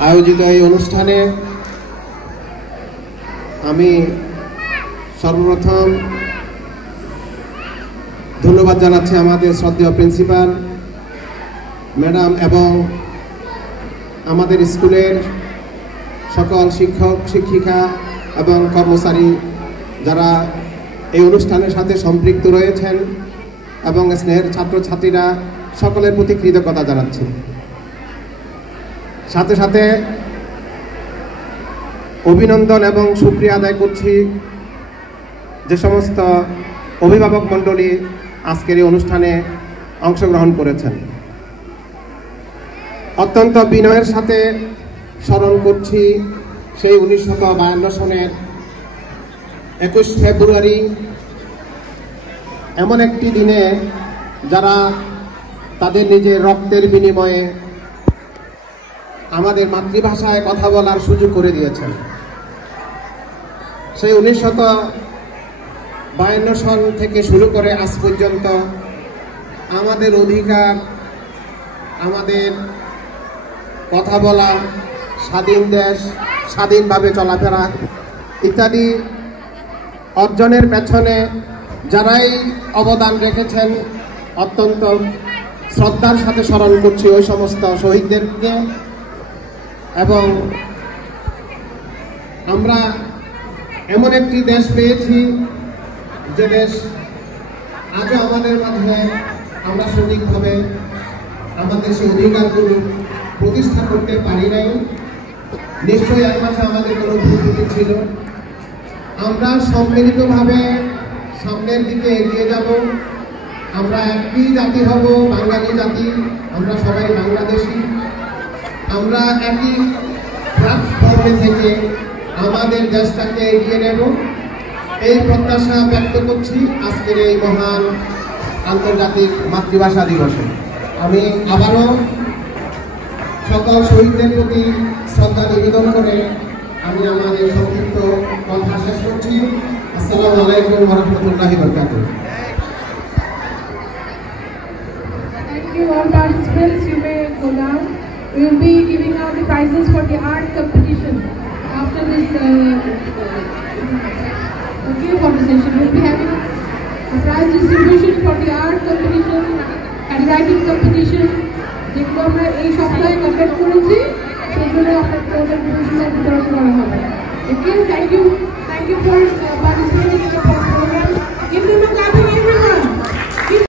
আয়োজিত এই অনুষ্ঠানে আমি সর্বপ্রথম ধন্যবাদ জানাচ্ছি আমাদের শ্রদ্ধেয় প্রিন্সিপাল ম্যাডাম এবং আমাদের স্কুলের সকল শিক্ষক শিক্ষিকা এবং কর্মচারী যারা এই অনুষ্ঠানের সাথে সম্পৃক্ত রয়েছেন এবং স্নেহের ছাত্রছাত্রীরা সকলের প্রতি কৃতজ্ঞতা জানাচ্ছি। সাথে সাথে অভিনন্দন এবং শুকরিয়া আদায় করছি যে সমস্ত অভিভাবক মণ্ডলী আজকের এই অনুষ্ঠানে অংশগ্রহণ করেছেন। অত্যন্ত বিনয়ের সাথে স্মরণ করছি সেই 1952 সনের 21 ফেব্রুয়ারি, এমন একটি দিনে যারা তাদের নিজের রক্তের বিনিময়ে আমাদের মাতৃভাষায় কথা বলার সুযোগ করে দিয়েছেন। সেই 1952 সন থেকে শুরু করে আজ পর্যন্ত আমাদের অধিকার, আমাদের কথা বলা, স্বাধীন দেশ, স্বাধীনভাবে চলাফেরা ইত্যাদি অর্জনের পেছনে যারাই অবদান রেখেছেন অত্যন্ত শ্রদ্ধার সাথে স্মরণ করছি ওই সমস্ত শহীদদেরকে। এবং আমরা এমন একটি দেশ পেয়েছি যে দেশ আজও আমাদের মাঝে আমরা সঠিকভাবে আমাদের সেই অধিকারগুলো প্রতিষ্ঠা করতে পারি নাই। নিশ্চয়ই এর মাঝে আমাদের কোনো ভুল ত্রুটি ছিল। আমরা সম্মিলিতভাবে সামনের দিকে এগিয়ে যাব। আমরা একই জাতি হব, বাঙালি জাতি, আমরা সবাই বাংলাদেশি। আমরা একই প্ল্যাটফর্মে থেকে আমাদের দেশটাকে এগিয়ে নেব, এই প্রত্যাশা ব্যক্ত করছি আজকের এই মহান আন্তর্জাতিক মাতৃভাষা দিবসে। আমি আবারও সকল শহীদদের প্রতি শ্রদ্ধা নিবেদন করে আমি আমাদের সংক্ষিপ্ত কথা শেষ করছি। আসসালামু আলাইকুম ওয়া রাহমাতুল্লাহি ওয়া বারাকাতুহু। Thank you all participants. You may go now. We will be giving out the prizes for the art competition after this conversation. We will be having a prize distribution for the art competition and writing competition. যেগুলো আমরা এই সপ্তাহে complete করেছি সেগুলো আপনাদের পুরস্কার বিতরণ করা হবে। ওকে, থ্যাংক ইউ ফর পার্টিসিপেটিং।